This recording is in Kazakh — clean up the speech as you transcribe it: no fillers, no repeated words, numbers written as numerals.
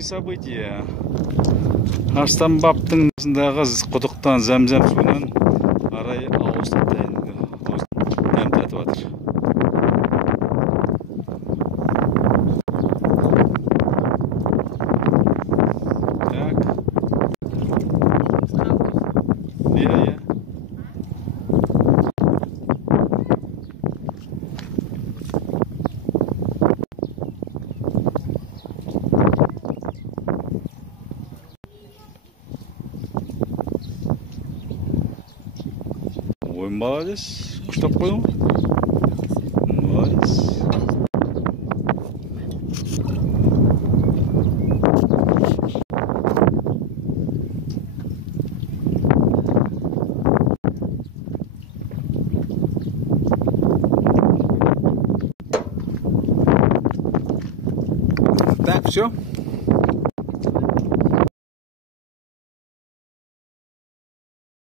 Июньские события. Арыстанбаптың дағы құдықтан зәмзәм суынан арай ауыз дәм татып жатыр. Иә. Ой, молодец. Күштап қойдың? Молодец. Так, все.